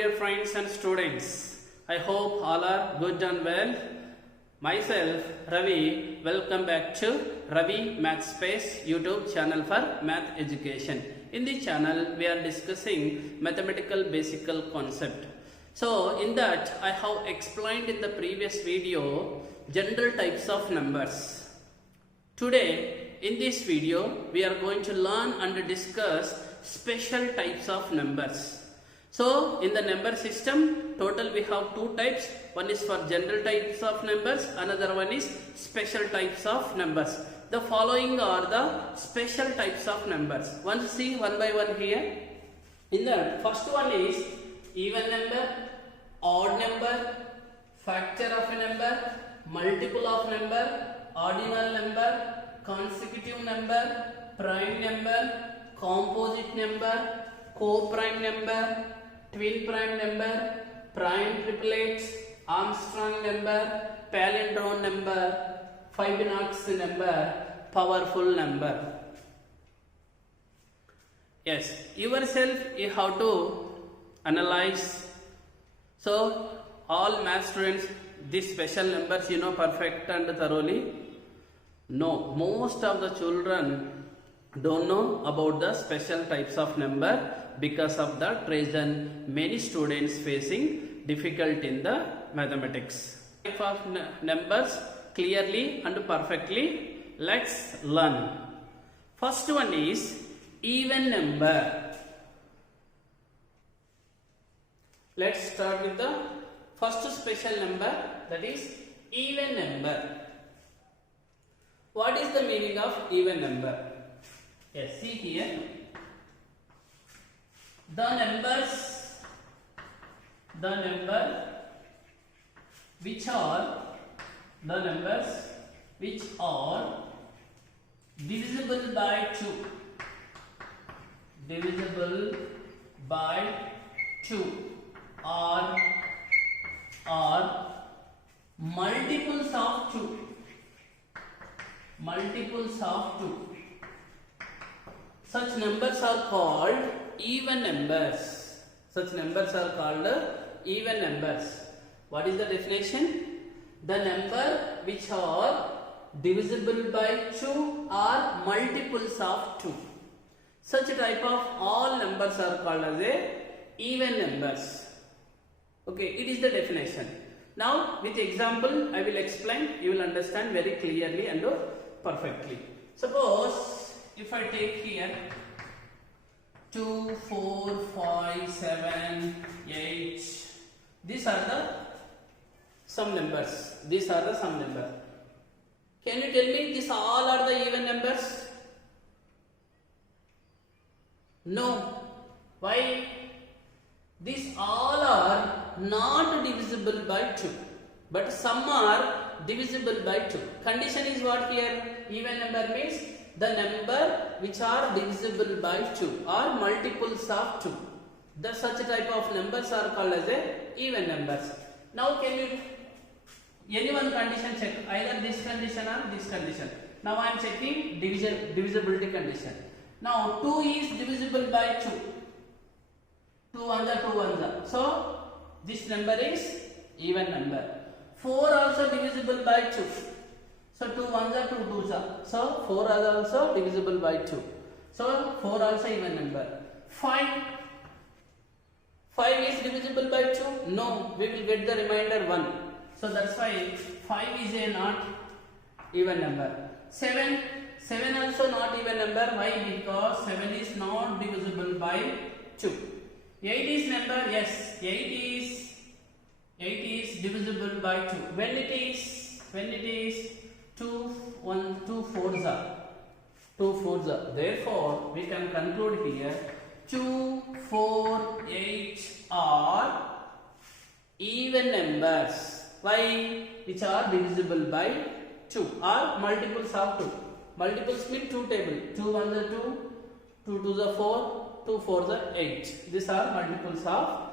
dear friends and students. I hope all are good and well. Myself Ravi, welcome back to Ravi Math Space YouTube channel for math education. In this channel we are discussing mathematical basic concept. So in that I have explained in the previous video general types of numbers. Today in this video we are going to learn and discuss special types of numbers. So in the number system total we have two types. One is for general types of numbers, another one is special types of numbers. The following are the special types of numbers. Once see one by one here. In the first one is even number, odd number, factor of a number, multiple of number, ordinal number, consecutive number, prime number, composite number, co-prime number, twin prime number, prime triplets, Armstrong number, Palindrome number, Fibonacci number, powerful number. Yes, yourself you have to analyze. So all math students, these special numbers you know perfect and thoroughly? No, most of the children don't know about the special types of number. Because of that reason, many students facing difficulty in the mathematics. Type of numbers clearly and perfectly, let's learn. First one is even number. Let's start with the first special number, that is even number. What is the meaning of even number? Yes, see here. The number which are divisible by 2 are multiples of 2. Such numbers are called even numbers. Even numbers. What is the definition? The number which are divisible by 2 are multiples of 2. Such type of all numbers are called as even numbers. Okay, it is the definition. Now with example I will explain, you will understand very clearly and perfectly. Suppose if I take here 2, 4, 5, 7, 8. These are the some numbers. Can you tell me these all are the even numbers? No. Why? These all are not divisible by 2. But some are divisible by 2. Condition is what here? Even number means the number which are divisible by 2 are multiples of 2. The such type of numbers are called as even numbers. Now can you any one condition check, either this condition or this condition. Now I am checking divisibility condition. Now 2 is divisible by 2. 2 ones are 2 ones are. So this number is even number. 4 also divisible by 2. So 2 ones are 2 twos are. So 4 are also divisible by 2. So 4 also even number. 5 is divisible by 2. No, we will get the remainder 1. So that's why 5 is a not even number. 7 also not even number. Why? Because 7 is not divisible by 2. 8 is number. Yes, 8 is divisible by 2. When it is 2 fours are. Therefore, we can conclude here 2, 4, 8 are even numbers. Why? Which are divisible by 2 are multiples of 2. Multiples mean 2 table. 2 ones are 2, 2 twos are 4, 2 fours are 8. These are multiples of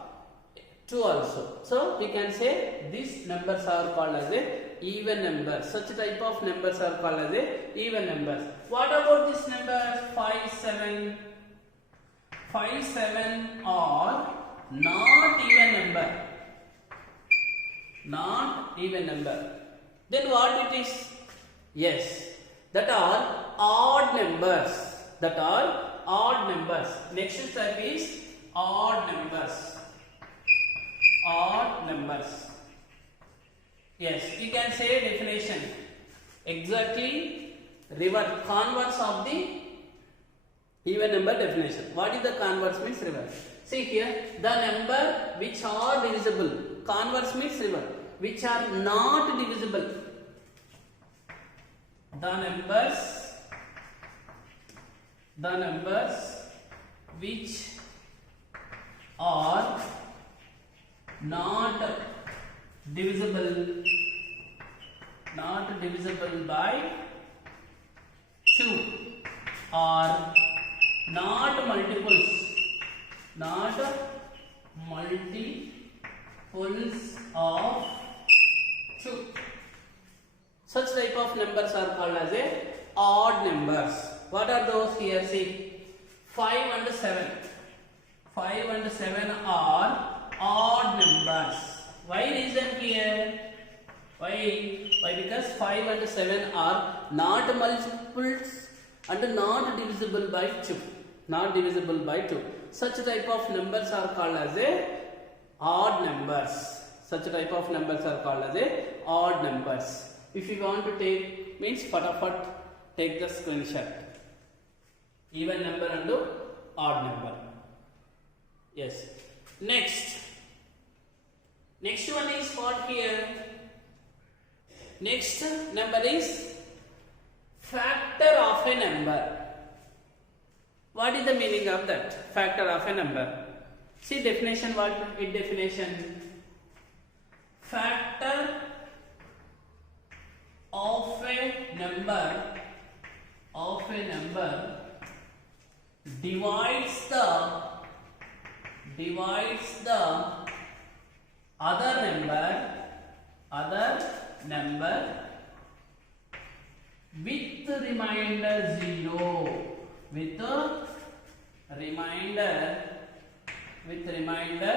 2 also. So we can say these numbers are called as even numbers. Such type of numbers are called as even numbers. What about this number 5, 7? 5, 7 are not even number. Not even number. Then what it is? Yes, that are odd numbers. That are odd numbers. Next step is odd numbers. Odd numbers. Yes, you can say definition. Exactly reverse, converse of the even number definition. What is the converse means reverse? See here, the number which are divisible. Converse means reverse. Which are not divisible. The numbers which are not divisible by 2 are not multiples of 2. Such type of numbers are called as a odd numbers. What are those here? See, 5 and 7. 5 and 7 are odd numbers. Why reason here? Why? Because 5 and 7 are not multiples and not divisible by 2. Not divisible by 2. Such type of numbers are called as a odd numbers. Such type of numbers are called as a odd numbers. If you want to take, means fatafat, take the screenshot. Even number and odd number. Yes. Next one is what here? Next number is factor of a number. What is the meaning of that? Factor of a number. See definition, what is definition? Factor of a number divides the other number with remainder 0. With remainder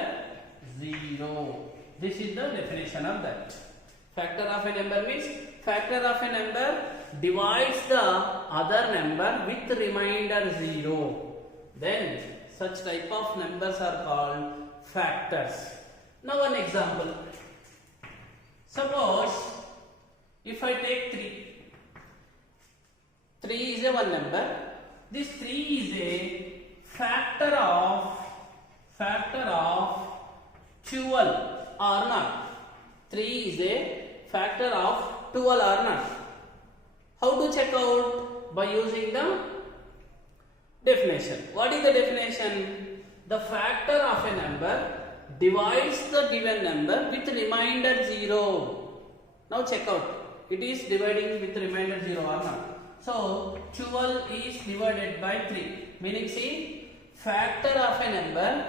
0. This is the definition of that. Factor of a number means factor of a number divides the other number with remainder 0. Then such type of numbers are called factors. Now one example. Suppose if I take 3. 3 is a one number. This 3 is a factor of 12 or not. 3 is a factor of 12 or not. How to check out? By using the definition. What is the definition? The factor of a number divides the given number with remainder 0. Now check out. It is dividing with remainder 0 or not. So 12 is divided by 3. Meaning see, factor of a number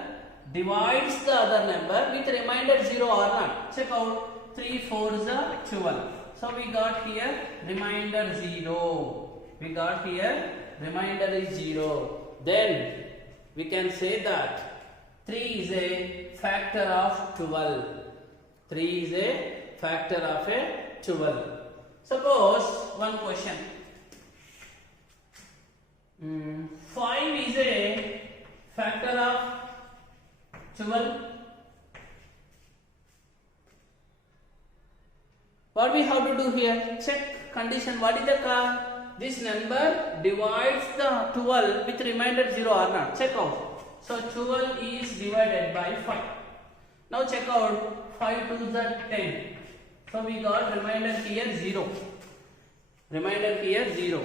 divides the other number with remainder 0 or not. Check out. 3 4s are 12. So we got here remainder 0. We got here remainder is 0. Then we can say that 3 is a factor of 12. 3 is a factor of a 12. Suppose one question. 5 is a factor of 12. What we have to do here? Check condition. What is the this number divides the 12 with remainder 0 or not. Check out. So 12 is divided by 5. Now check out. 5 to the 10. So we got remainder here 0. Remainder here 0.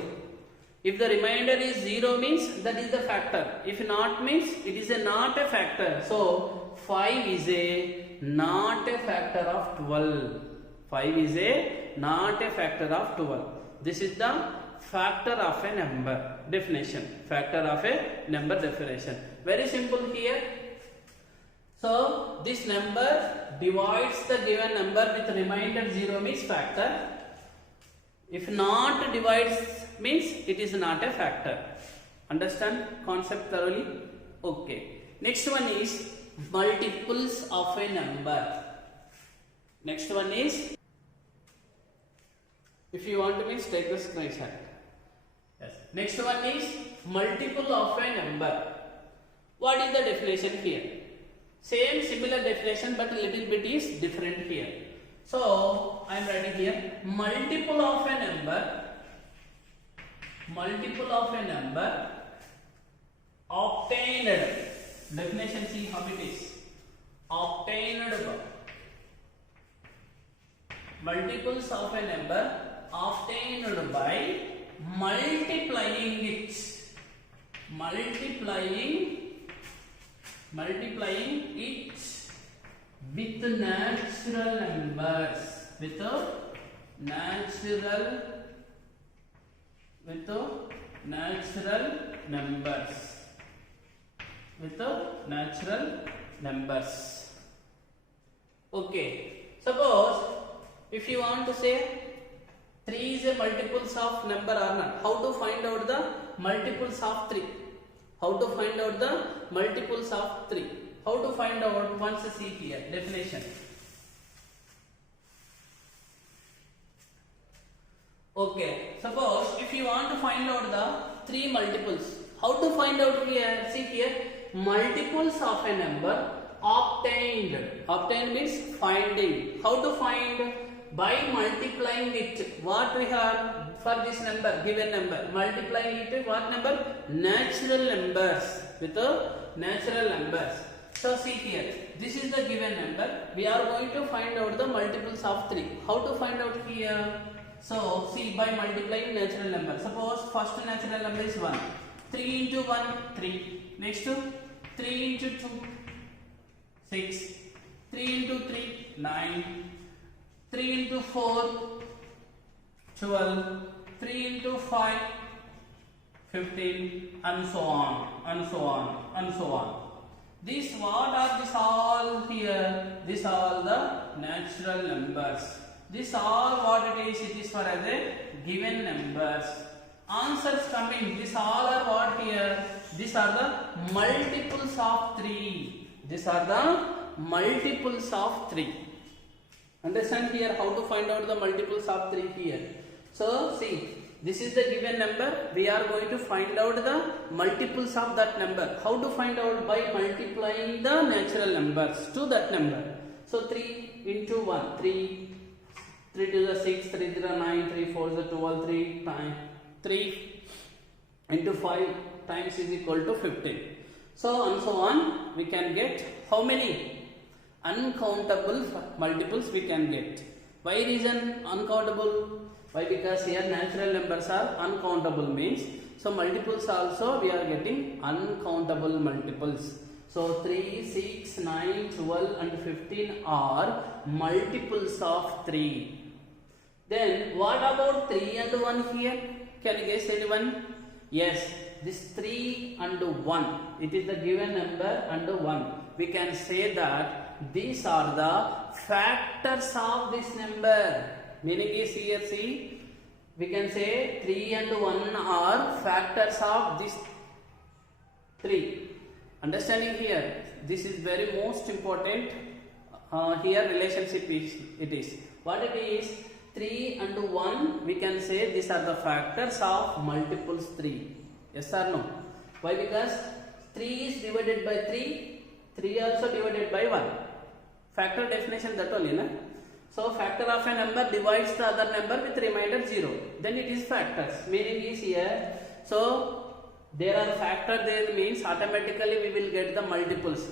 If the remainder is 0 means that is the factor. If not means it is not a factor. So 5 is a not a factor of 12. 5 is a not a factor of 12. This is the factor of a number definition. Factor of a number definition. Very simple here. So this number divides the given number with remainder 0 means factor. If not divides means it is not a factor. Understand concept thoroughly? Okay. Next one is multiples of a number. Next one is, if you want to mix, take the screenshot. Yes. Next one is multiple of a number. What is the definition here? Same similar definition, but a little bit is different here. So I am writing here multiple of a number. Multiple of a number obtained. Definition, see how it is. Obtained by. Multiples of a number obtained by multiplying it. Multiplying it with natural numbers. With natural numbers. Okay. Suppose if you want to say 3 is a multiples of number or not, how to find out the multiples of 3? How to find out the multiples of 3? How to find out? Once see here definition. Okay, suppose if you want to find out the 3 multiples, how to find out here? See here, multiples of a number obtained. Obtained means finding. How to find? By multiplying it. What we have for this number, given number? Multiplying it with what number? Natural numbers. With natural numbers. So see here, this is the given number. We are going to find out the multiples of 3. How to find out here? So see, by multiplying natural number. Suppose first natural number is 1. 3 into 1, 3. Next 3 into 2, 6. 3 into 3, 9. 3 into 4, 12. 3 into 5, 15, and so on, and so on, and so on. This, what are this all here? These are the natural numbers. This all what it is for as a given numbers. Answers coming, this all are what here? These are the multiples of 3. These are the multiples of 3. Understand here how to find out the multiples of 3 here. So see, this is the given number. We are going to find out the multiples of that number. How to find out? By multiplying the natural numbers to that number. So 3 into 1, 3. 3 to the 6, 3 to the 9, 3 4 to the 12, 3 times 3 into 5 times is equal to 15. So and so on, we can get how many? Uncountable multiples we can get. Why reason uncountable? Why? Because here natural numbers are uncountable means, so multiples also we are getting uncountable multiples. So 3, 6, 9, 12 and 15 are multiples of 3. Then what about 3 and 1 here? Can you guess anyone? Yes, this 3 and 1, it is the given number and 1. We can say that these are the factors of this number. Meaning is here, see, we can say 3 and 1 are factors of this 3. Understanding here, this is very most important. Here relationship is, it is. What it is? 3 and 1, we can say these are the factors of multiples 3. Yes or no? Why? Because 3 is divided by 3, 3 also divided by 1. Factor definition that only, na? So factor of a number divides the other number with remainder 0. Then it is factors. Meaning is here. So there are factor there means automatically we will get the multiples.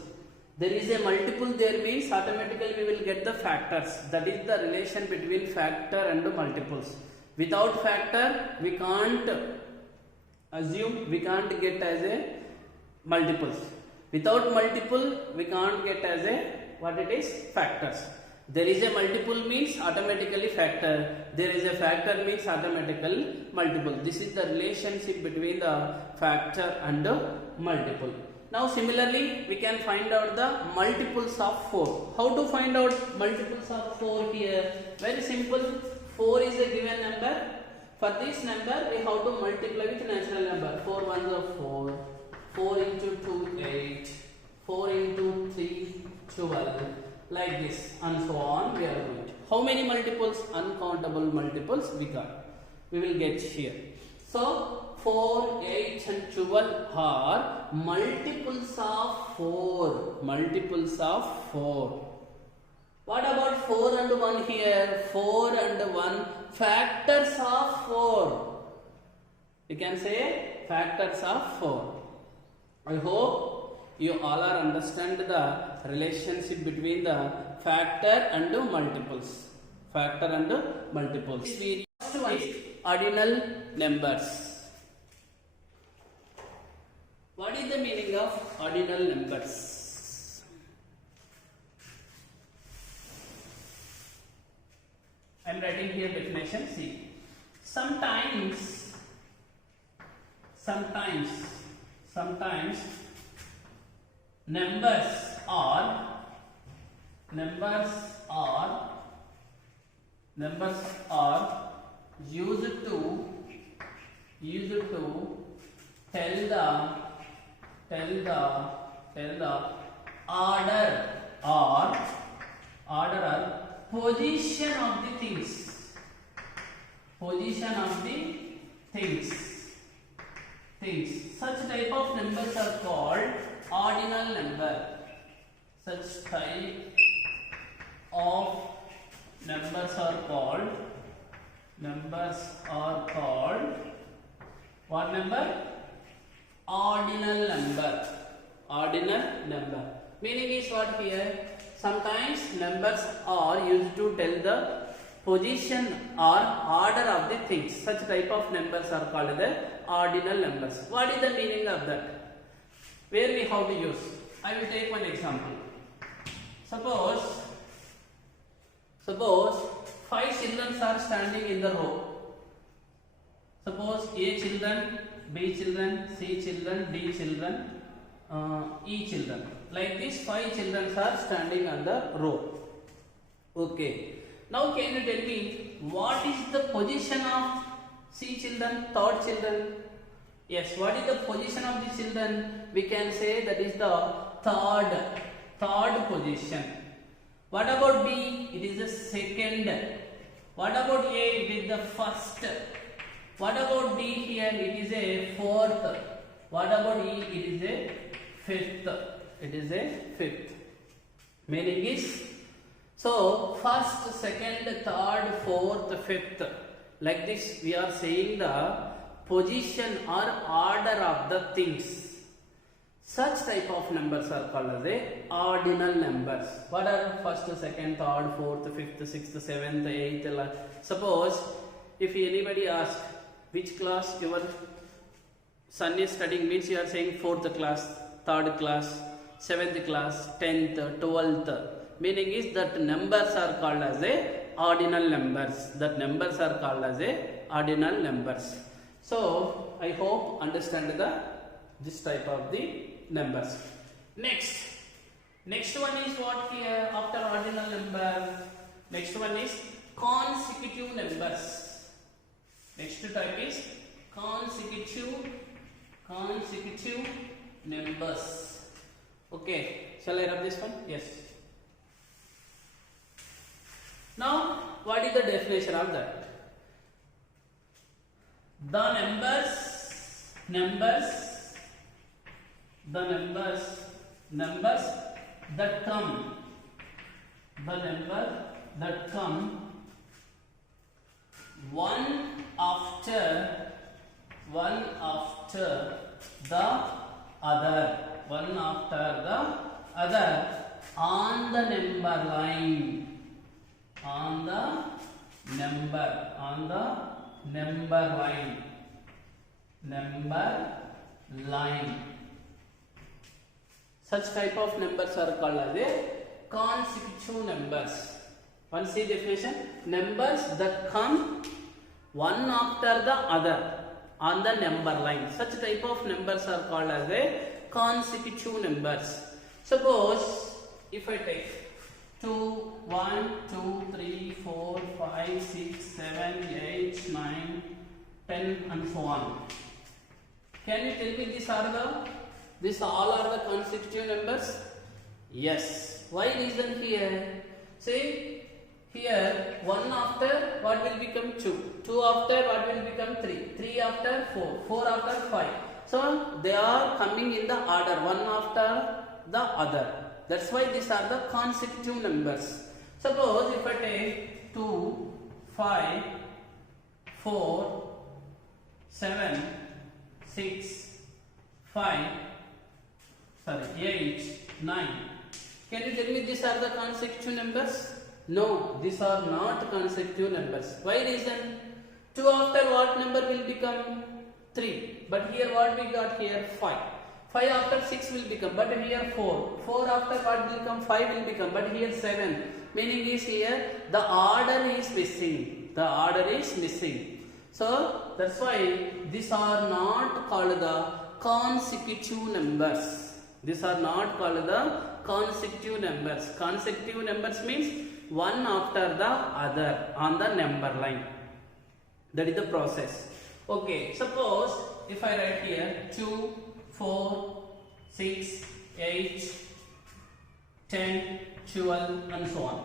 There is a multiple there means automatically we will get the factors. That is the relation between factor and multiples. Without factor we can't assume, we can't get as a multiples. Without multiple we can't get as a what it is? Factors. There is a multiple means automatically factor. There is a factor means automatical multiple. This is the relationship between the factor and the multiple. Now similarly we can find out the multiples of 4. How to find out multiples of 4 here? Very simple. 4 is a given number. For this number we have to multiply with natural number. 4 ones are 4. 4 into 2, 8. 4 into 3, many multiples? Uncountable multiples we got. We will get here. So 4, 8 and 12 are multiples of 4. Multiples of 4. What about 4 and 1 here? 4 and 1 factors of 4. You can say factors of 4. I hope you all are understand the relationship between the factor and multiples. Factor and multiples. First one is ordinal numbers. What is the meaning of ordinal numbers? I am writing here definition. See, sometimes numbers are used to tell the order or position of the things. Such type of numbers are called ordinal number. Such type of numbers are called what number? Ordinal number. Ordinal number. Meaning is what here? Sometimes numbers are used to tell the position or order of the things. Such type of numbers are called the ordinal numbers. What is the meaning of that? Where we have to use? I will take one example. Suppose 5 children are standing in the row. Suppose A children, B children, C children, D children, E children. Like this 5 children are standing on the row. Okay. Now can you tell me what is the position of C children, third children? Yes, what is the position of the children? We can say that is the third position. What about B? It is the second. What about A? It is the first. What about D here? It is a fourth. What about E? It is a fifth. It is a fifth. Meaning is, so first, second, third, fourth, fifth. Like this we are saying the position or order of the things. Such type of numbers are called as a ordinal numbers. What are first, second, third, fourth, fifth, sixth, seventh, eighth? Suppose if anybody asks which class your son is studying, means you are saying fourth class, third class, seventh class, 10th, 12th. Meaning is that numbers are called as a ordinal numbers. That numbers are called as a ordinal numbers. So I hope understand this type of the numbers. Next one is what here after ordinal number. Next one is consecutive numbers. Next type is consecutive numbers. Okay, shall I rub this one? Yes. Now, what is the definition of that? The numbers that come one after the other on the number line. Such type of numbers are called as a consecutive numbers. One see definition: numbers that come one after the other on the number line. Such type of numbers are called as a consecutive numbers. Suppose if I take 2, 1, 2, 3, 4, 5, 6, 7, 8, 9, 10 and so on. Can you tell me these all are the consecutive numbers? Yes. Why reason here? See, Here 1 after what will become 2, 2 after what will become 3, 3 after 4, 4 after 5. So they are coming in the order one after the other. That's why these are the consecutive numbers. Suppose if I take 2, 5, 4, 7, 6, 5, 8, 9. Can you tell me these are the consecutive numbers? No, these are not consecutive numbers. Why reason? 2 after what number will become 3? But here what we got here 5. 5 after 6 will become, but here 4. 4 after what will become 5 will become, but here 7. Meaning is here the order is missing. The order is missing. So that's why these are not called the consecutive numbers. These are not called the consecutive numbers. Consecutive numbers means one after the other on the number line. That is the process. Okay, suppose if I write here 2, 4, 6, 8, 10, 12 and so on.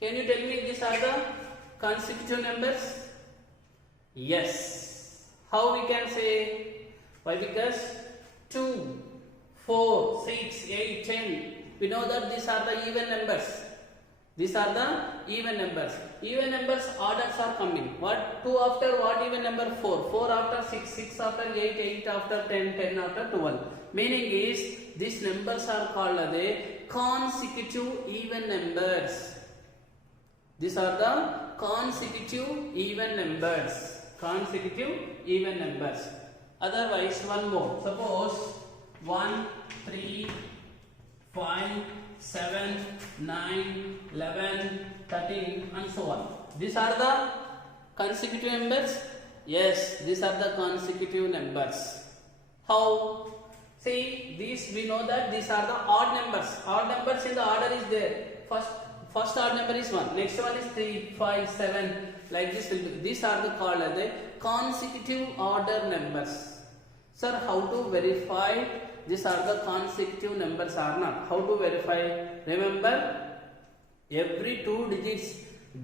Can you tell me these are the consecutive numbers? Yes. How we can say? Why? Because 2, 4, 6, 8, 10. We know that these are the even numbers. These are the even numbers. Even numbers orders are coming. What? 2 after what even number? 4. 4 after 6. 6 after 8. 8 after 10. 10 after 12. Meaning is these numbers are called the consecutive even numbers. These are the consecutive even numbers. Consecutive even numbers. Otherwise, one more. Suppose 1, 3, 5, 7, 9, 11, 13 and so on. These are the consecutive numbers. Yes, these are the consecutive numbers. How? See, these we know that these are the odd numbers. Odd numbers in the order is there. First odd number is 1. Next one is 3, 5, 7. Like this will be. These are the called as the consecutive order numbers. Sir, how to verify these are the consecutive numbers or not? How to verify? Remember, every 2 digits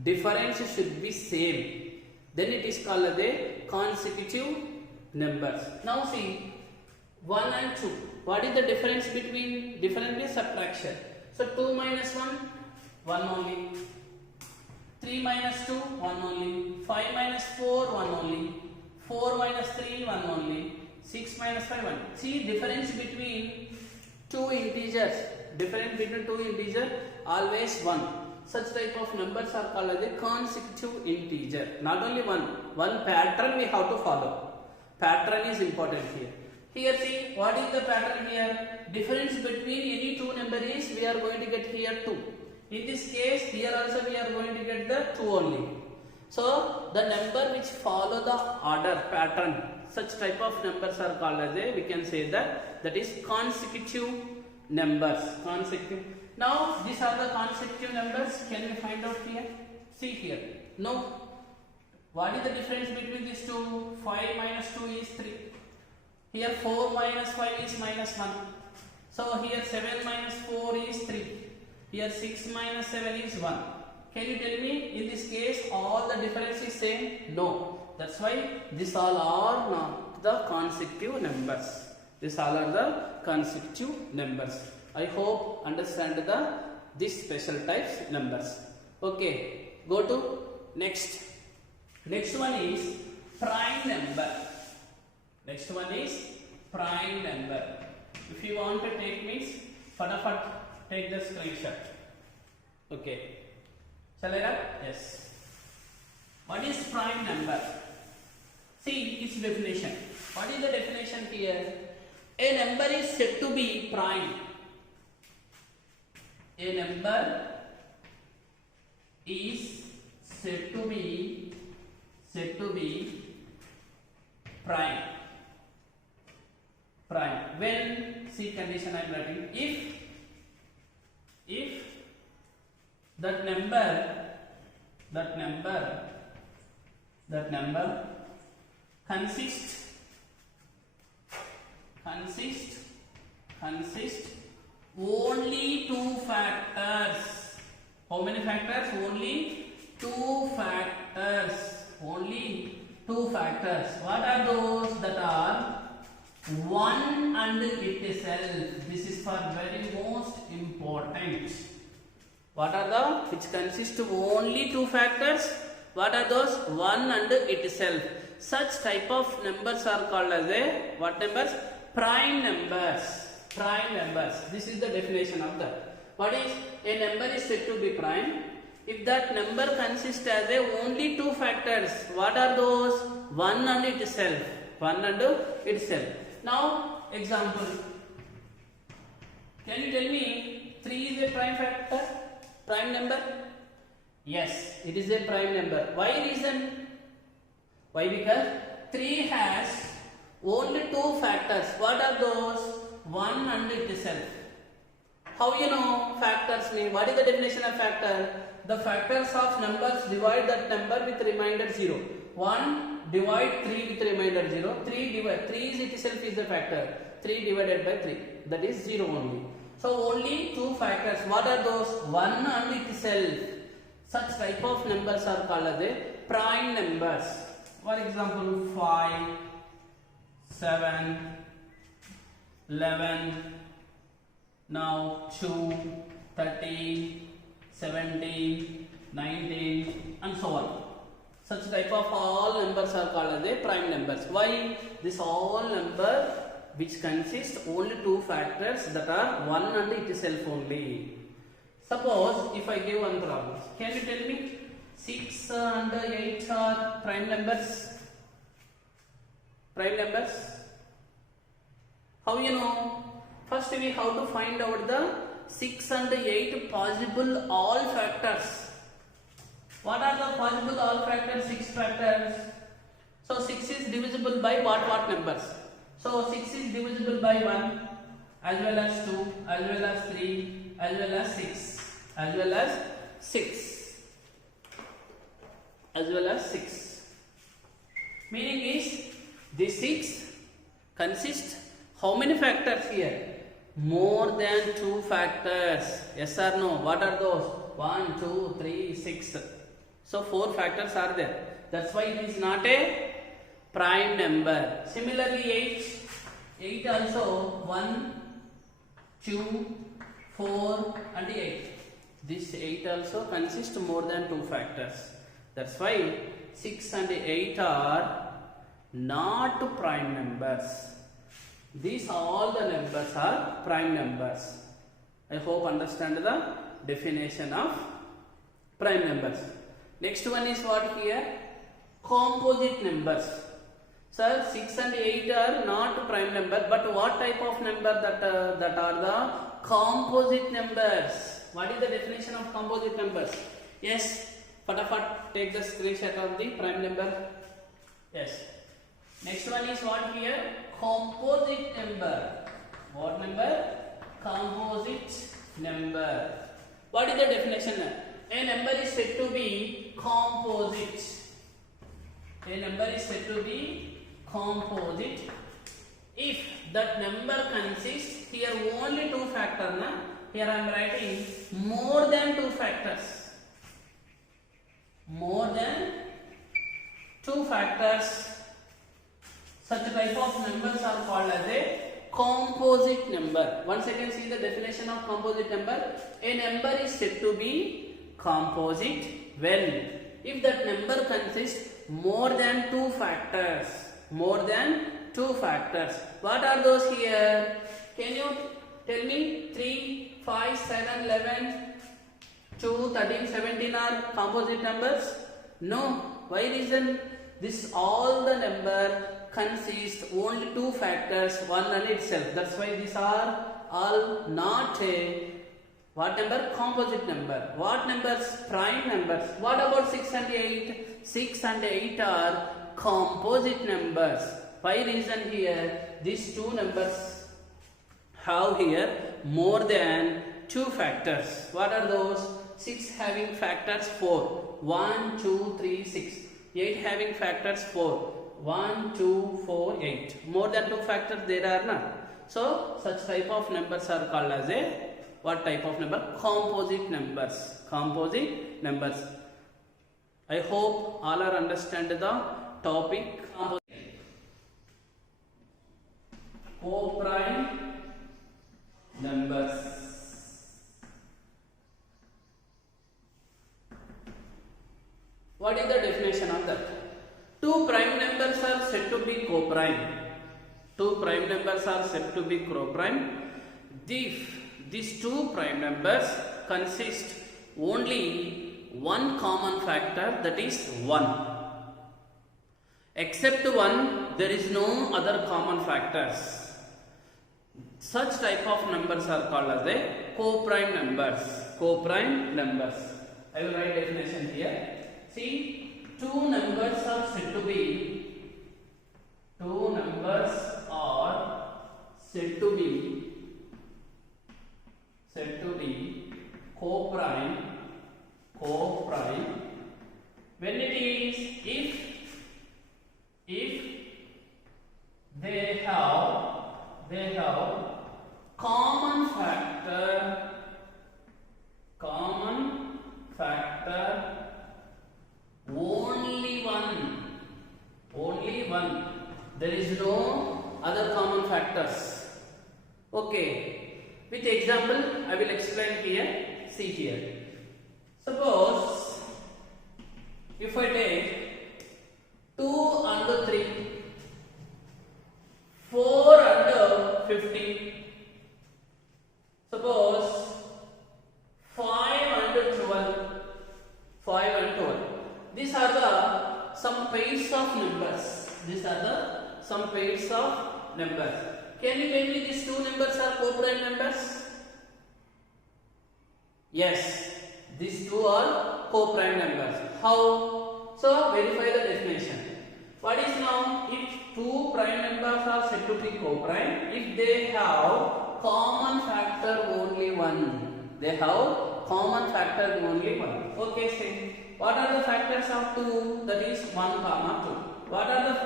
difference should be same. Then it is called the consecutive numbers. Now see, 1 and 2. What is the difference between? Difference is subtraction. So 2 minus 1, 1 only. 3 minus 2, 1 only. 5 minus 4, 1 only. 4 minus 3, 1 only. 6 minus 5, 1. See difference between two integers. Difference between two integers always 1. Such type of numbers are called as a consecutive integer. Not only one pattern we have to follow. Pattern is important here. Here see what is the pattern here? Difference between any two numbers we are going to get here 2. In this case here also we are going to get the 2 only. So the number which follow the order pattern, such type of numbers are called as a, we can say that is consecutive numbers. Consecutive. Now these are the consecutive numbers. Can we find out here? See here. No. What is the difference between these two? 5 minus 2 is 3. Here 4 minus 5 is minus 1. So here 7 minus 4 is 3. Here 6 minus 7 is 1. Can you tell me in this case all the difference is same? No. That's why these all are not the consecutive numbers. These all are the consecutive numbers. I hope understand this special types numbers. Okay, go to next. Next one is prime number. Next one is prime number. If you want to take means, fatafat take the screenshot. Okay. Shall I write? Yes. What is prime number? See its definition. What is the definition here? A number is said to be prime. A number is said to be prime. Prime. When, see condition I am writing, if that number consists only two factors. How many factors? Only 2 factors. Only 2 factors. What are those? That are 1 and itself. This is for very most important. What are the which consist of only 2 factors? What are those? 1 and itself. Such type of numbers are called as a what numbers? Prime numbers. Prime numbers. This is the definition of that. What is a number is said to be prime if that number consists as a only 2 factors. What are those? 1 and itself. 1 and itself. Now example. Can you tell me 3 is a prime factor? Prime number? Yes, it is a prime number. Why reason? Why? Because 3 has only 2 factors. What are those? 1 and itself. How you know factors mean? What is the definition of factor? The factors of numbers divide that number with remainder 0. 1 divide 3 with remainder 0. 3 is itself is the factor. 3 divided by 3. That is 0 only. So only 2 factors. What are those? 1 and itself. Such type of numbers are called as a prime numbers. For example, 5, 7, 11, now 2, 13, 17, 19 and so on. Such type of all numbers are called as a prime numbers. Why? This all number which consist only 2 factors that are 1 and itself only. Suppose if I give one problem, can you tell me 6 and 8 are prime numbers? Prime numbers? How you know? First we have to find out the 6 and 8 possible all factors. What are the possible all factors? 6 factors. So 6 is divisible by what numbers? So 6 is divisible by 1 as well as 2 as well as 3 as well as 6 as well as 6 as well as 6. Meaning is this 6 consists how many factors here? More than 2 factors. Yes or no? What are those? 1, 2, 3, 6. So 4 factors are there. That's why it is not a prime number. Similarly 8. 8 also 1, 2, 4 and 8. This 8 also consists more than 2 factors. That's why 6 and 8 are not prime numbers. These all the numbers are prime numbers. I hope understand the definition of prime numbers. Next one is what here? Composite numbers. Sir, 6 and 8 are not prime number, but what type of number that are the composite numbers? What is the definition of composite numbers? Yes, fatafat take the screenshot of the prime number. Yes. Next one is what here? Composite number. What number? Composite number. What is the definition? A number is said to be composite. A number is said to be composite if that number consists here only 2 factors. Here I am writing more than 2 factors. More than 2 factors. Such type of numbers are called as a composite number. Once again see the definition of composite number. A number is said to be composite when if that number consists more than 2 factors. More than 2 factors. What are those here? Can you tell me? 3, 5, 7, 11, 2, 13, 17 are composite numbers? No. Why reason? This all the number consists only 2 factors, 1 and itself. That's why these are all not a what number? Composite number. What numbers? Prime numbers. What about 6 and 8? 6 and 8 are composite numbers. Why reason here? These 2 numbers have here more than 2 factors. What are those? 6 having factors 4. 1, 2, 3, 6. 8 having factors 4. 1, 2, 4, 8. More than 2 factors there are none. So such type of numbers are called as a What type of number? Composite numbers. Composite numbers. I hope all are understand the topic. Co-prime numbers. What is the definition of that? Two prime numbers are said to be co-prime. Two prime numbers are said to be co-prime. These two prime numbers consist only one common factor, that is 1. Except 1, there is no other common factors. Such type of numbers are called as a co-prime numbers. Co-prime numbers. I will write definition here. See, two numbers are said to be co-prime when it is if they have common factor only one. There is no other common factors. Okay, with example I will explain here. See here, suppose if I take 2 and 3, 4 and 15, suppose 5 and 12. These are the some pairs of numbers. Can you tell me these two numbers are co-prime numbers? Yes, these two are co-prime numbers. How? So verify the definition. What is now? If two prime numbers are said to be co-prime, if they have common factor only 1. They have common factor only 1. Okay, say what are the factors of 2? That is 1, 2. What are the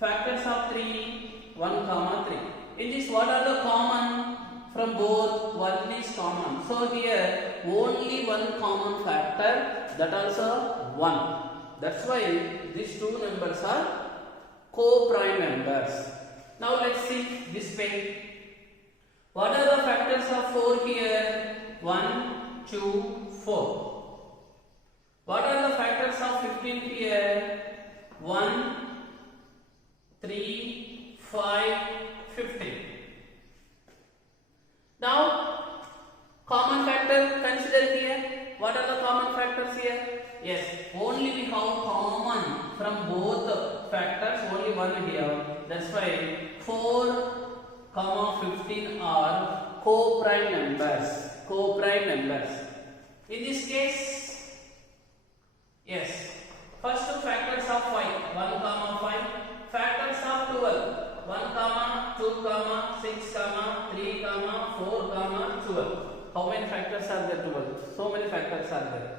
factors of 3? 1, 3. In this, what are the common from both? 1 is common. So here only one common factor, that also 1. That's why these two numbers are co-prime numbers. Now let's see this page. What are the factors of 4 here? 1, 2, 4. What are the factors of 15 here? 1, 3, 5, 15. Now, common factor consider here. What are the common factors here? Yes, only we have common from both factors, only one here. That's why 4, 15 are co-prime numbers. In this case, yes, first two factors of 5, 1, 5, factors of 12, 1, 2, 6, 3, 4, 12. How many factors are there? 12. So many factors are there.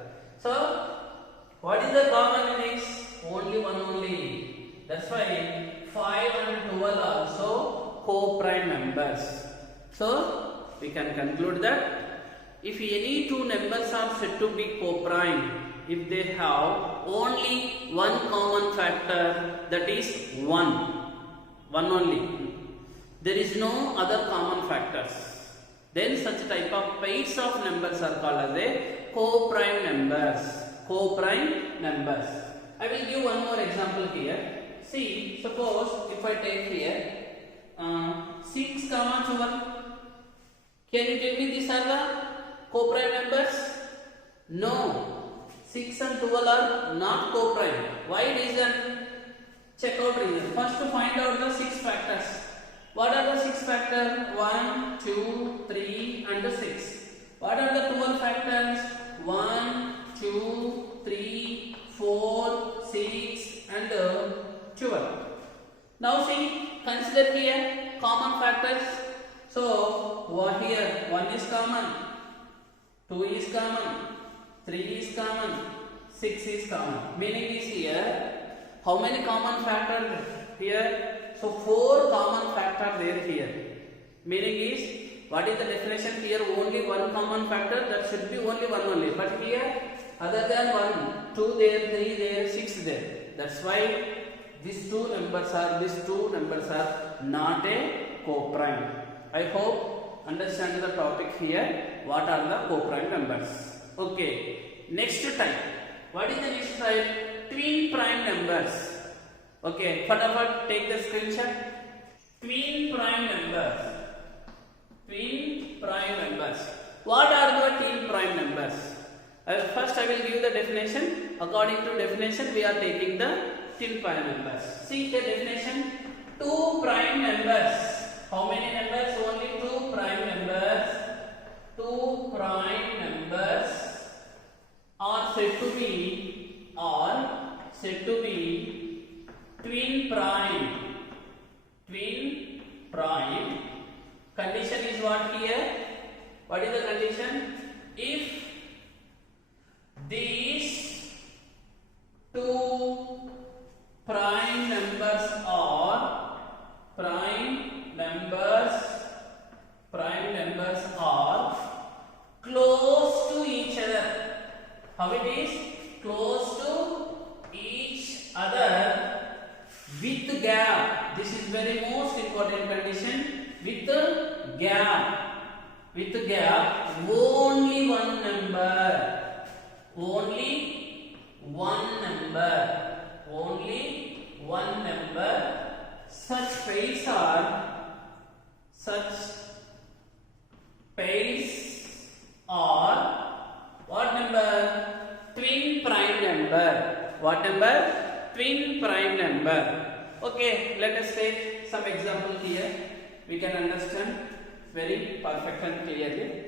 So, what is the common in this? Only one only. That's why 5 and 12 are also co-prime numbers. So, we can conclude that if any two numbers are said to be co-prime, if they have only one common factor, that is 1 only, there is no other common factors, then such type of pairs of numbers are called as a co-prime numbers. I will give one more example here. See, suppose if I take here 6, 12. Can you tell me these are the co-prime numbers? No, 6 and 12 are not co-prime. Why reason? Check out reason. First to find out the 6 factors. What are the 6 factors? 1, 2, 3 and 6. What are the 12 factors? 1, 2, 3, 4, 6 and 12. Now see, consider here common factors. So what here? 1 is common, 2 is common, 3 is common, 6 is common. Meaning is here, how many common factors here? So 4 common factors there here. Meaning is what is the definition here? Only one common factor, that should be only one only. But here, other than 1, 2 there, 3 there, 6 there. That's why these two numbers are not a co-prime. I hope understand the topic here. What are the co-prime numbers? Okay. Next type. What is the next type? Twin prime numbers. Okay. Fatapat, take the screenshot. Twin prime numbers. Twin prime numbers. What are the twin prime numbers? First I will give the definition. According to definition, we are taking the twin prime numbers. See the definition. Two prime numbers. How many numbers? Only two prime numbers. Two prime numbers are said to be twin prime. Twin prime. Condition is what here? What is the condition? If these two prime numbers are close to each other. How it is? Close to each other with gap. This is very most important condition. With gap. Only one number. Only one number. Such pairs are what number? Twin prime number. What number? Twin prime number. Okay, let us take some example here. We can understand very perfect and clearly.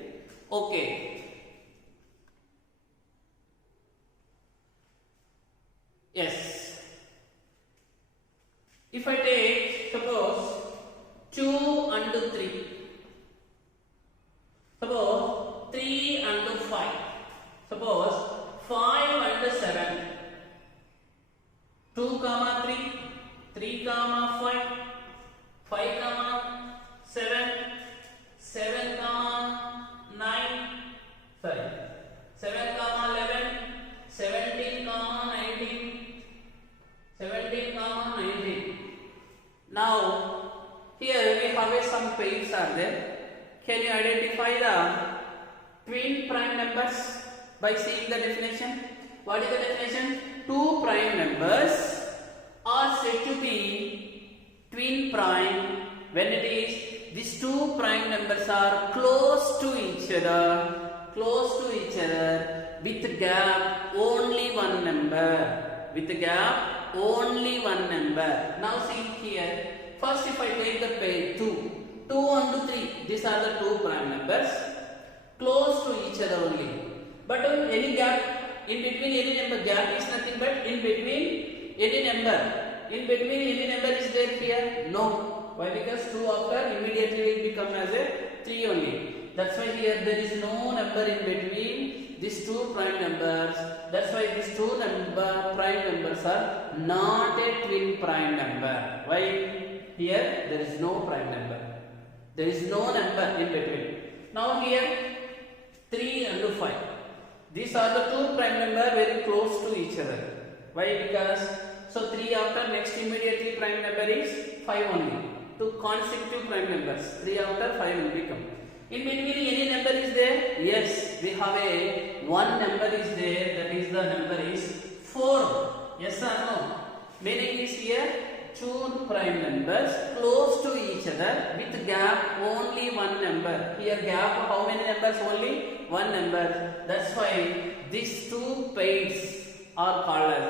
Okay. Yes. If I take, suppose 2 and 3. Suppose 3 and 5. Suppose 5 and 7. 2, 3, 3, 5, 5, 7, 7, 9. Sorry. 7, 11, 17, 19. 17, 19. Now, here we have some pairs are there. Can you identify the twin prime numbers by seeing the definition? What is the definition? Two prime numbers are said to be twin prime when it is these two prime numbers are close to each other with gap only one number. Now see here. First if I take the pair 2 and 3, these are the two prime numbers close to each other only. But any gap in between any number, gap is nothing but in between any number. In between any number is there here? No. Why? Because 2 after immediately will become as a 3 only. That's why here there is no number in between these two prime numbers. That's why these two prime numbers are not a twin prime number. Why? Here there is no prime number. There is no number in between. Now here 3 and 5. These are the two prime numbers very close to each other. Why? Because so 3 after next immediately prime number is 5 only. Two consecutive prime numbers. 3 after 5 will become. In between any number is there? Yes, we have a one number is there. That is the number is 4. Yes or no? Meaning is here two prime numbers close to each other with gap only one number. Here gap how many numbers? Only one number. That's why these two pairs are called as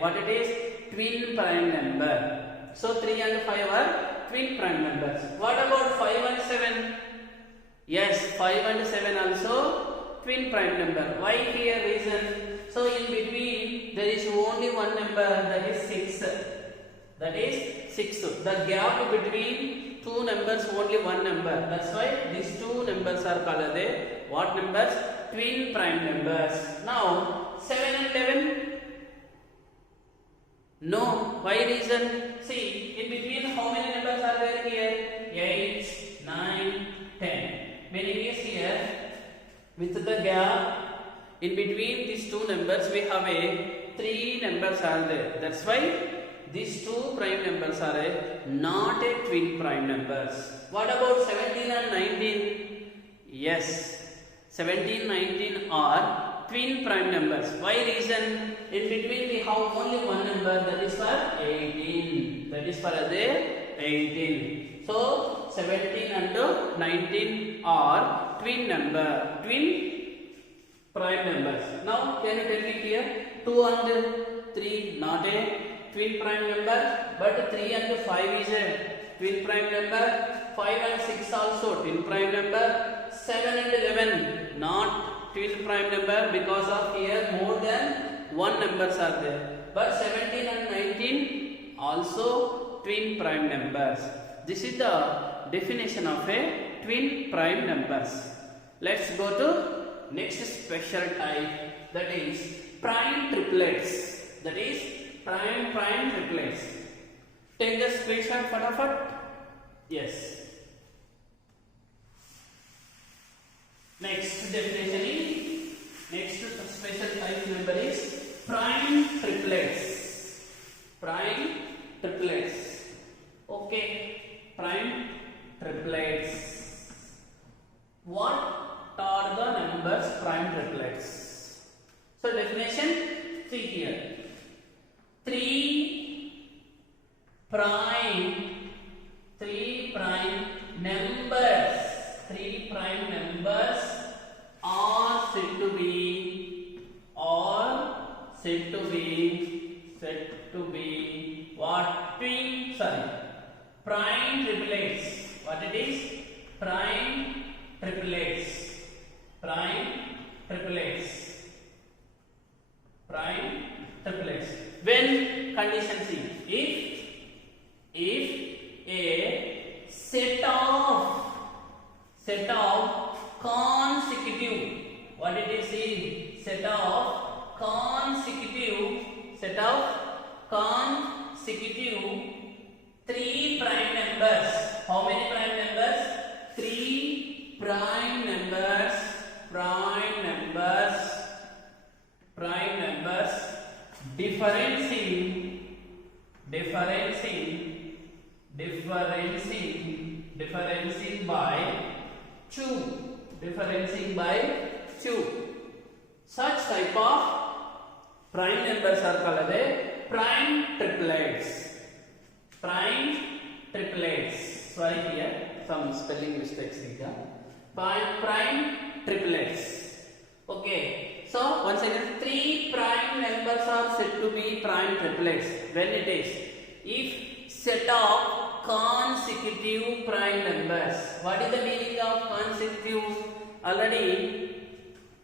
what it is? Twin prime number. So 3 and 5 are twin prime numbers. What about 5 and 7? Yes, 5 and 7 also twin prime number. Why here reason? So in between there is only one number, that is 6. The gap between two numbers only one number. That's why these two numbers are called as what numbers? Twin prime numbers. Now 7 and 11. No. Why reason? See, in between how many numbers are there here? 8, 9, idea. In between these two numbers we have a 3 numbers are there. That's why these two prime numbers are not a twin prime numbers. What about 17 and 19? Yes, 17, 19 are twin prime numbers. Why reason? In between we have only one number, that is for 18. That is for 18. So 17 and 19 are twin prime numbers. Now can you tell me here? 2 and 3 not a twin prime number, but 3 and 5 is a twin prime number. 5 and 6 also twin prime number. 7 and 11 not twin prime number, because of here more than one numbers are there. But 17 and 19 also twin prime numbers. This is the definition of a twin prime numbers. Let's go to next special type, that is prime triplets. That is prime triplets. Take the screenshot fatafat. Yes. Next definition is, next special type number is prime triplets. Prime triplets. Okay, prime triplets. What are the numbers prime triplets? So definition, see here. 3 prime numbers. 3 prime numbers are said to be what? Prime triplets. What it is? Prime triplets. When condition C, if a set of consecutive, what it is? Set of consecutive 3 prime numbers. How many prime numbers? 3 prime numbers. Differentiating by 2. Such type of prime numbers are called prime triplets. Sorry here, some spelling mistakes here. Prime triplets. Okay. So once again, 3 prime numbers are said to be prime triplets when it is if set of consecutive prime numbers. What is the meaning of consecutive? Already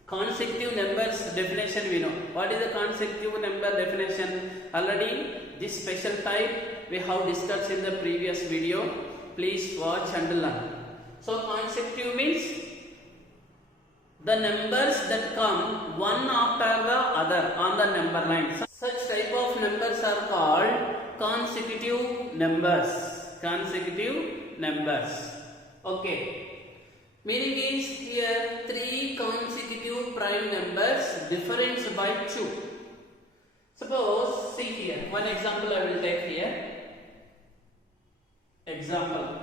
consecutive numbers definition we know. What is the consecutive number definition? Already this special type we have discussed in the previous video. Please watch and learn. So consecutive means the numbers that come one after the other on the number line. Such type of numbers are called consecutive numbers. Okay. Meaning is here 3 consecutive prime numbers difference by 2. Suppose, see here, one example I will take here. Example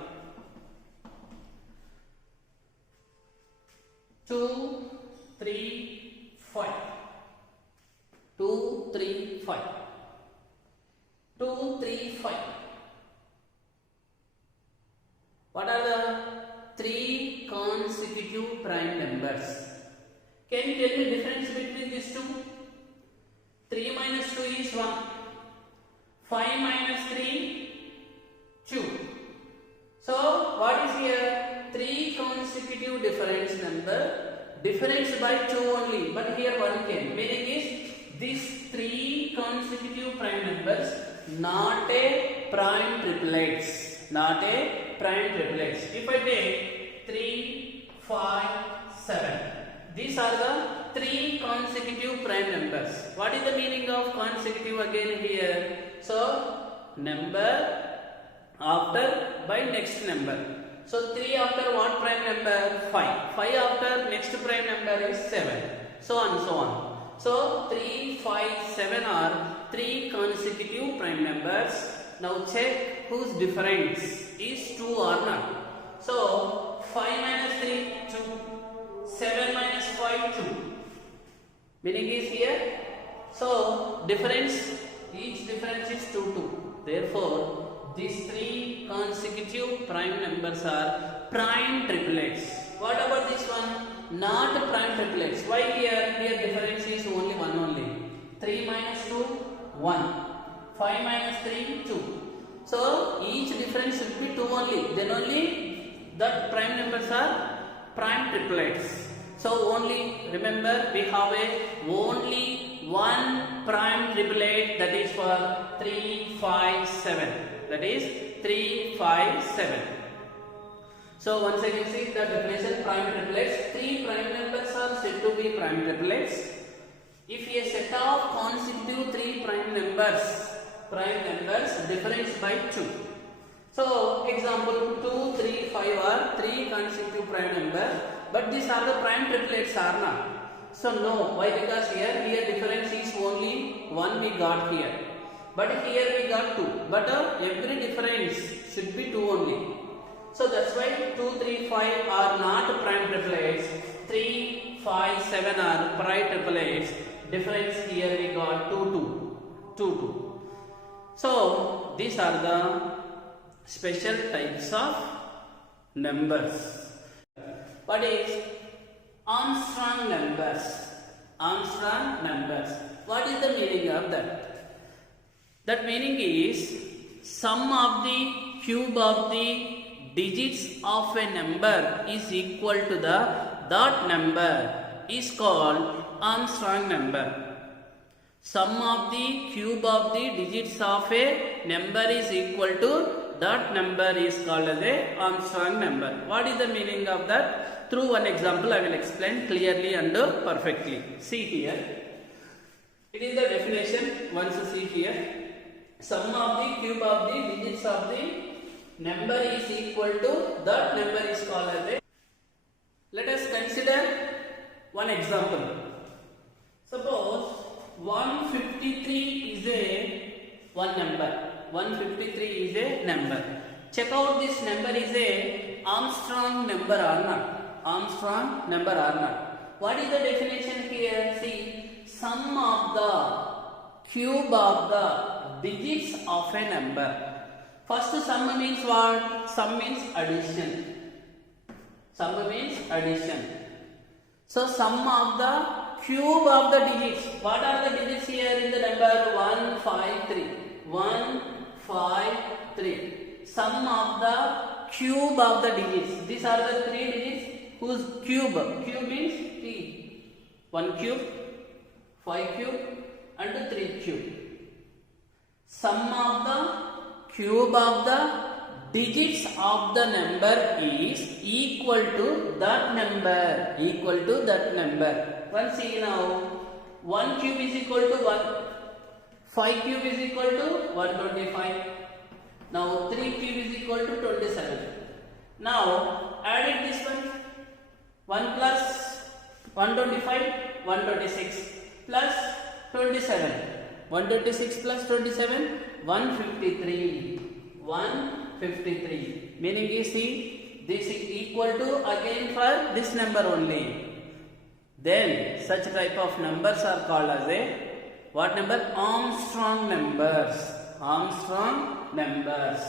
2, 3, 5. 2, 3, 5. 2, 3, 5. What are the 3 consecutive prime numbers? Can you tell me the difference between these two? 3 minus 2 is 1. 5 minus 3, 2. So, what is here? 3 consecutive difference number, difference by 2 only, but here 1 came. Meaning is, these 3 consecutive prime numbers, not a prime triplets. If I take 3, 5, 7, these are the 3 consecutive prime numbers. What is the meaning of consecutive again here? So, number after by next number. So 3 after what prime number? 5. 5 after next prime number is 7. So on so on. So 3, 5, 7 are 3 consecutive prime numbers. Now check whose difference is 2 or not. So 5 minus 3, 2. 7 minus 5, 2. Meaning is here. So difference, each difference is 2, 2. Therefore, these 3 consecutive prime numbers are prime triplets. What about this one? Not prime triplets. Why here? Here difference is only 1 only. 3 minus 2, 1. 5 minus 3, 2. So each difference should be 2 only. Then only that prime numbers are prime triplets. So only remember we have only one prime triplet, that is for 3, 5, 7. That is 3, 5, 7. So once again see the definition prime triplets. 3 prime numbers are said to be prime triplets if a set of consecutive 3 prime numbers difference by 2. So example 2, 3, 5 are 3 consecutive prime numbers, but these are the prime triplets are not. So no, why? Because here difference is only 1 we got here, but here we got 2, but every difference should be 2 only. So that's why 2, 3, 5 are not prime triplets. 3, 5, 7 are prime triplets. Difference here we got 2, 2. So these are the special types of numbers. What is Armstrong numbers? Armstrong numbers. What is the meaning of that? That meaning is sum of the cube of the digits of a number is equal to the that number is called Armstrong number. Sum of the cube of the digits of a number is equal to that number is called as a Armstrong number. What is the meaning of that? Through one example I will explain clearly and perfectly. See here. It is the definition. Once see here. Sum of the cube of the digits of the number is equal to that number is called as a. Let us consider one example. Suppose 153 is a one number. 153 is a number. Check out this number is a Armstrong number or not. Armstrong number or not. What is the definition here? See, sum of the cube of the digits of a number. First sum means what? Sum means addition. Sum means addition. So sum of the cube of the digits. What are the digits here in the number? 153. 153. Sum of the cube of the digits. These are the 3 digits whose cube. Cube means T. 1 cube, 5 cube and 3 cube. Sum of the cube of the digits of the number is equal to that number. Equal to that number. Once see now. 1 cube is equal to 1. 5 cube is equal to 125. Now 3 cube is equal to 27. Now added this one. 1 plus 125, 126 plus 27. 126 plus 27, 153. 153. Meaning is see, this is equal to again for this number only. Then such type of numbers are called as a what number? Armstrong numbers. Armstrong numbers.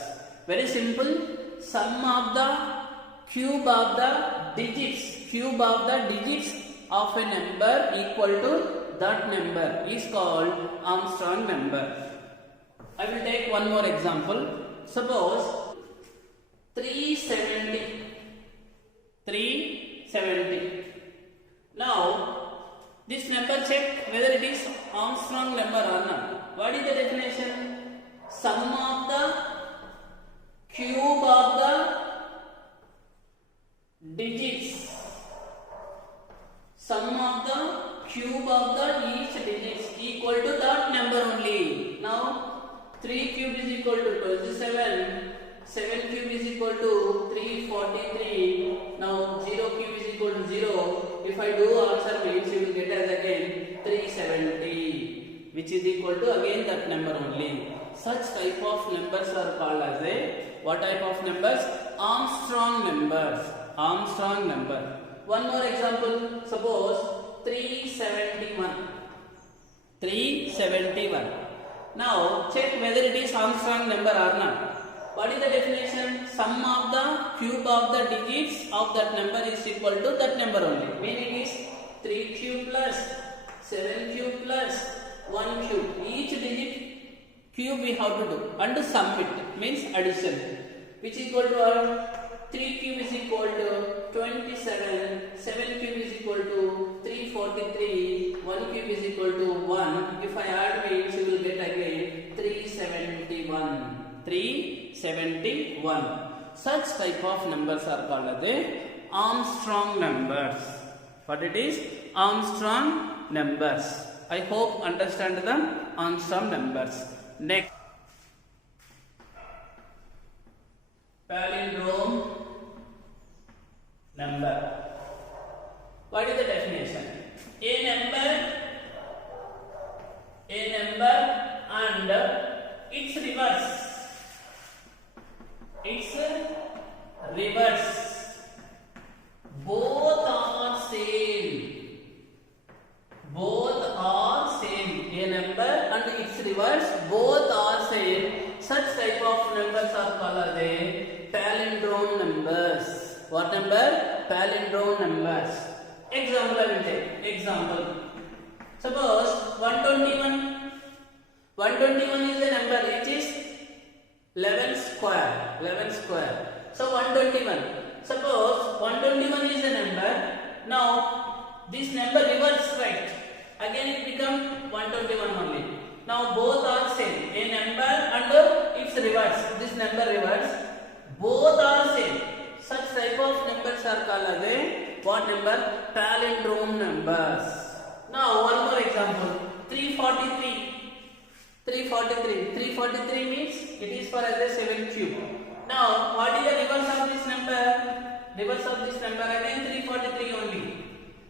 Very simple. Sum of the cube of the digits. Cube of the digits of a number equal to that number is called Armstrong number. I will take one more example. Suppose 370. 370. Now this number check whether it is Armstrong number or not. What is the definition? Sum of the cube of the digits. Sum of the cube of the each digits equal to that number only. Now 3 cube is equal to 27. 7 cube is equal to 343. Now 0 cube is equal to 0. If I do answer means you will get as again 370, which is equal to again that number only. Such type of numbers are called as a, what type of numbers? Armstrong numbers. Armstrong number. One more example. Suppose 371. 371. Now check whether it is Armstrong number or not. What is the definition? Sum of the cube of the digits of that number is equal to that number only. Meaning is 3 cube plus 7 cube plus 1 cube. Each digit cube we have to do and sum it means addition, which is equal to 3 cube is equal to 27, 7 cube is equal to 343, 1 cube is equal to 1. If I add means you will get again 371. 371. Such type of numbers are called as the Armstrong numbers. What it is? Armstrong numbers. I hope understand the Armstrong numbers. Next, Palindrome number. What is the definition? A number and its reverse. Its reverse. Both are same. Both are same. A number and its reverse both are same. Such type of numbers are called as a palindrome numbers. What number? Palindrome numbers. Example I will take. Example. Suppose 121. 121 is a number which is 11 square. 11 square. So 121. Suppose 121 is a number. Now this number reverse right. Again it becomes 121 only. Now both are same. A number and its reverse. This number reverse. Both are same. Such type of numbers are called as a what number? Palindrome numbers. Now one more example. 343. 343 means it is for as a 7 cube. Now what is the reverse of this number? Reverse of this number again 343 only.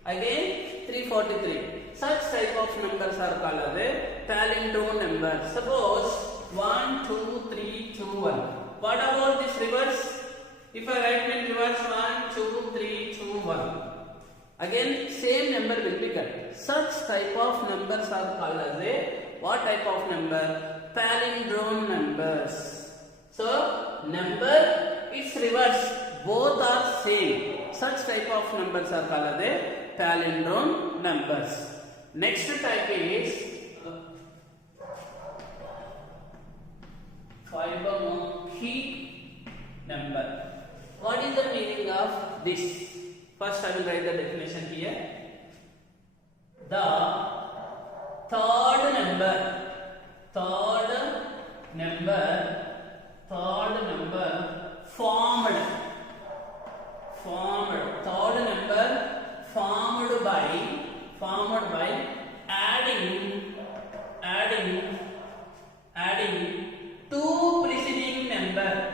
Again 343. Such type of numbers are called as a palindrome numbers. Suppose 1, 2, 3, 2, 1. What about this reverse? If I write in reverse 1, 2, 3, 2, 1. Again same number will be cut. Such type of numbers are called as a what type of number? Palindrome numbers. So number its reverse both are same. Such type of numbers are called as a palindrome numbers. Next type is Fibonacci number. What is the meaning of this? First I will write the definition here. The third number formed by adding two preceding number,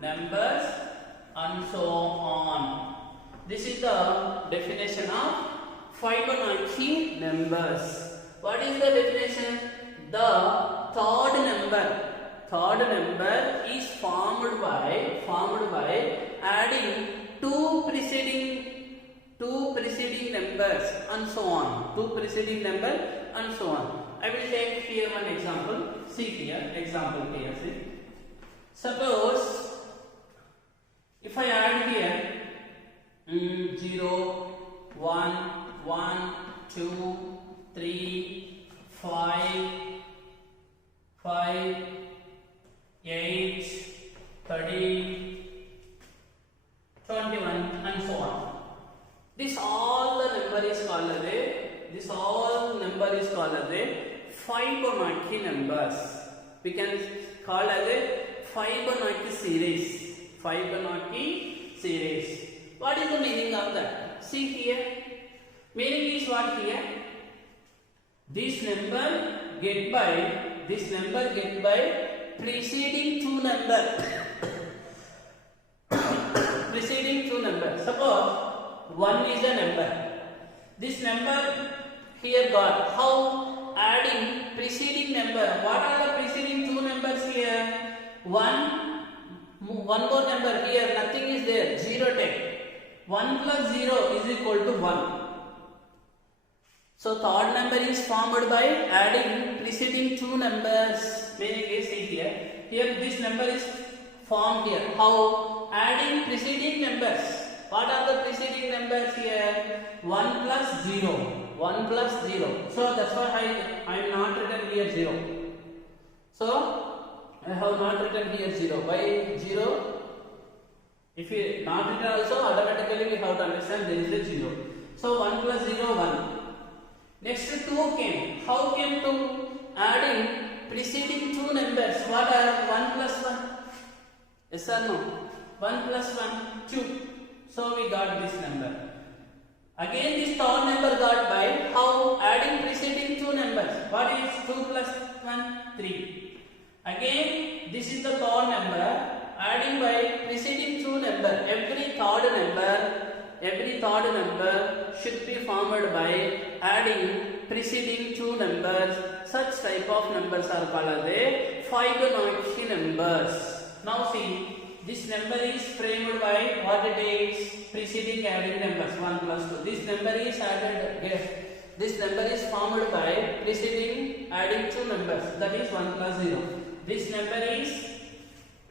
numbers and so on. This is the definition of Fibonacci numbers. What is the definition? The third number is formed by adding two preceding numbers and so on. I will take here one example. See here, see. Suppose if I add here 0, 1, 1, 2, 3, 5, 8, 13, 21 and so on. This all number is called as a Fibonacci numbers. We can call as a Fibonacci series. What is the meaning of that? See here. Meaning is what here? This number get by preceding two number. Preceding two numbers. Suppose 1 is a number. This number here got. How? Adding preceding number. What are the preceding two numbers here? One more number here. Nothing is there. 0 take. 1 plus 0 is equal to 1. So third number is formed by adding preceding two numbers. Meaning is here. Here this number is formed here. How? Adding preceding numbers. What are the preceding numbers here? 1 plus 0. 1 plus 0. So that's why I am not written here 0. So I have not written here 0. Why 0? If you not written also, automatically we have to understand there is a 0. So 1 plus 0, 1. Next 2 came. How came to adding preceding two numbers? What are 1 plus 1? Yes or no? 1 plus 1, 2. So we got this number. Again this third number got by how? Adding preceding two numbers. What is 2 plus 1? 3. Again this is the third number. Adding by preceding two number. Every third number should be formed by adding preceding two numbers. Such type of numbers are called as Fibonacci numbers. Now see, this number is framed by what it is? Preceding adding numbers 1 plus 2. This number is added. This number is formed by preceding adding two numbers. That is 1 plus 0. This number is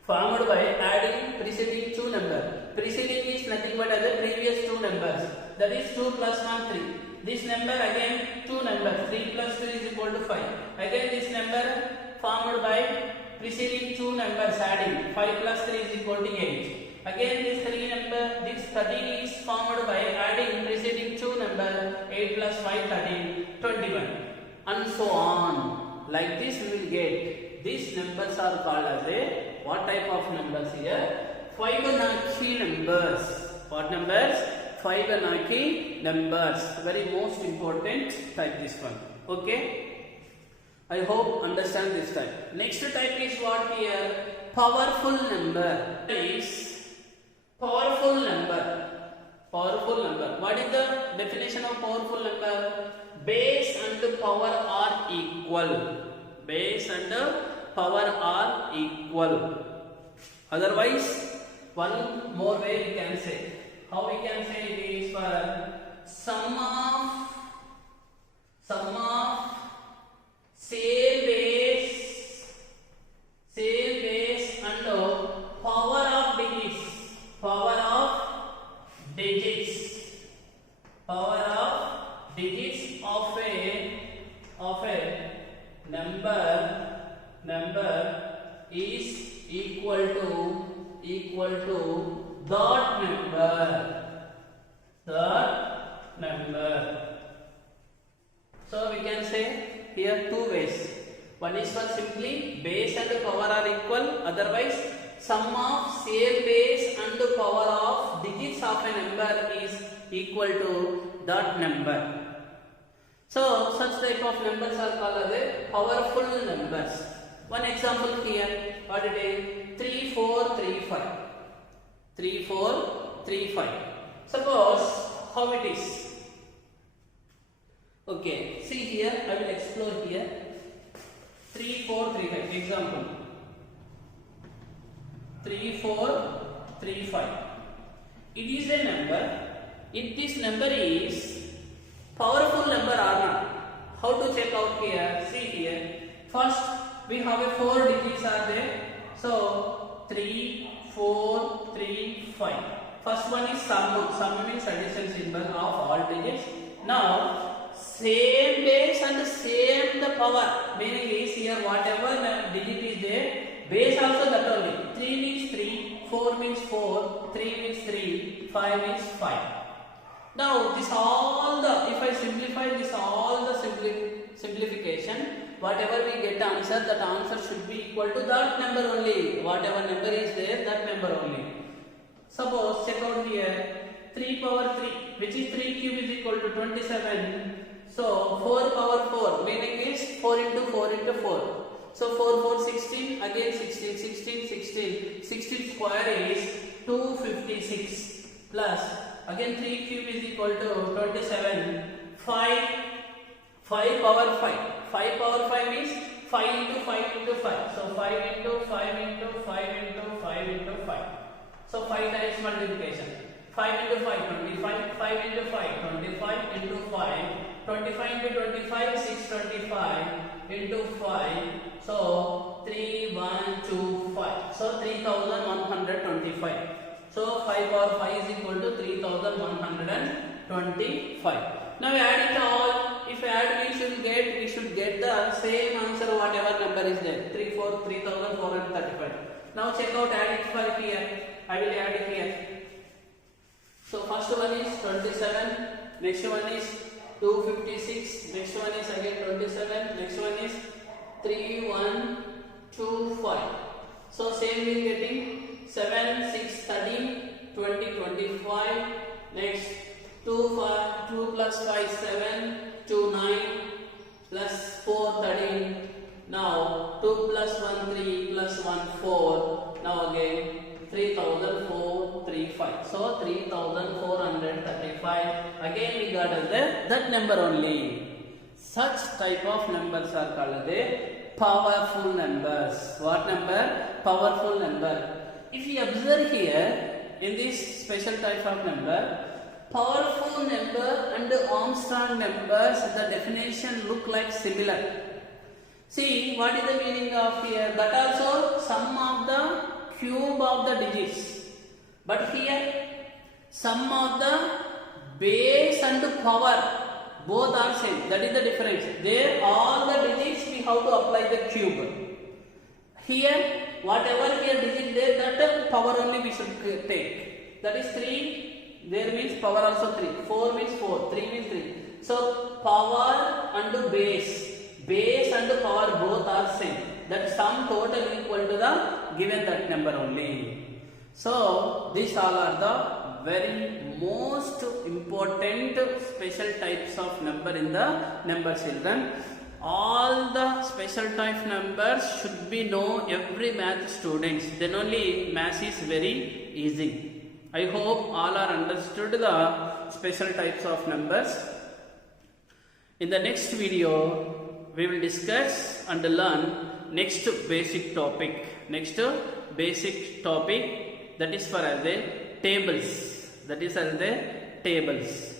formed by adding preceding two numbers. Preceding is nothing but the previous two numbers. That is 2 plus 1, 3. This number again two numbers. 3 plus 2 is equal to 5. Again this number formed by preceding two numbers adding. 5 plus 3 is equal to 8. Again this 13 is formed by adding preceding two numbers. 8 plus 5, 13, 21. And so on. Like this we will get. These numbers are called as a, what type of numbers here? Fibonacci numbers. What numbers? Fibonacci numbers. Very most important type this one. Okay? I hope understand this type. Next type is what here? Powerful number. Is powerful number. Powerful number. What is the definition of powerful number? Base and power are equal. Base and power are equal. Otherwise, one more way we can say. How we can say it is for sum of same base and power of digits. Power of digits of a number is equal to that number. So we can say here two ways. One is for simply base and power are equal. Otherwise, sum of same base and power of digits of a number is equal to that number. So such type of numbers are called as powerful numbers. One example here. What it is? 3, 4, 3, 5. 3, 4, 3, 5. Suppose how it is. Okay, see here, I will explore here. 3, 4, 3, 5. Example. 3, 4, 3, 5. It is a number. If this number is powerful number or not. How to check out here? See here. First, we have a 4 digits are there. So 3, 4, 3, 5. First one is sum. Sum means addition symbol of all digits. Now same base and same the power. Meaning is here whatever digit is there, base also that only. 3 means 3, 4 means 4, 3 means 3, 5 means 5. Now this all the, if I simplify this all the simplification, whatever we get answer, that answer should be equal to that number only. Whatever number is there, that number only. Suppose check out here. 3 power 3, which is 3 cube is equal to 27. So 4 power 4, meaning is 4 into 4 into 4. So 4 4 16, again 16 16 16. 16 square is 256 plus again 3 cube is equal to 27. 5 power 5. 5 power 5 means 5 into 5 into 5. So 5 into 5 into 5 into 5 into 5. So 5 times multiplication. 5 into 5 25. 5 into 5 25 into 5. 25 into 25 625 into 5. So 3 1 2 5. So 3125. So 5 power 5 is equal to 3125. Now add it all. If add we should get the same answer whatever number is there. 3435. Now check out add it for here. I will add it here. So first one is 27. Next one is 256. Next one is again 27. Next one is 3125. So same we getting 7 6 13 20 25. Next 2 plus 5 7 2 9 plus 4 13. Now 2 plus 1 3 plus 1 4. Now again 3435. So 3435. Again we got that number only. Such type of numbers are called the powerful numbers. What number? Powerful number. If you observe here in this special type of number, powerful number and Armstrong numbers, the definition look like similar. See what is the meaning of here? That also sum of the cube of the digits. But here sum of the base and power both are same. That is the difference. There all the digits we have to apply the cube. Here whatever here digit there, that power only we should take. That is 3. There means power also 3. 4 means 4. 3 means 3. So power and base and power both are same. That sum total equal to the given that number only. So these all are the very most important special types of number in the number children. All the special type numbers should be know every math students. Then only math is very easy. I hope all are understood the special types of numbers. In the next video, we will discuss and learn next basic topic. Next basic topic, that is for the tables. That is as the tables.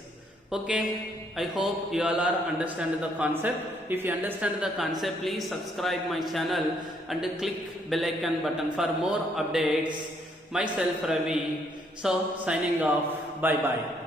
Okay, I hope you all are understand the concept. If you understand the concept, please subscribe my channel and click bell icon button for more updates. Myself Ravi. So signing off. Bye bye.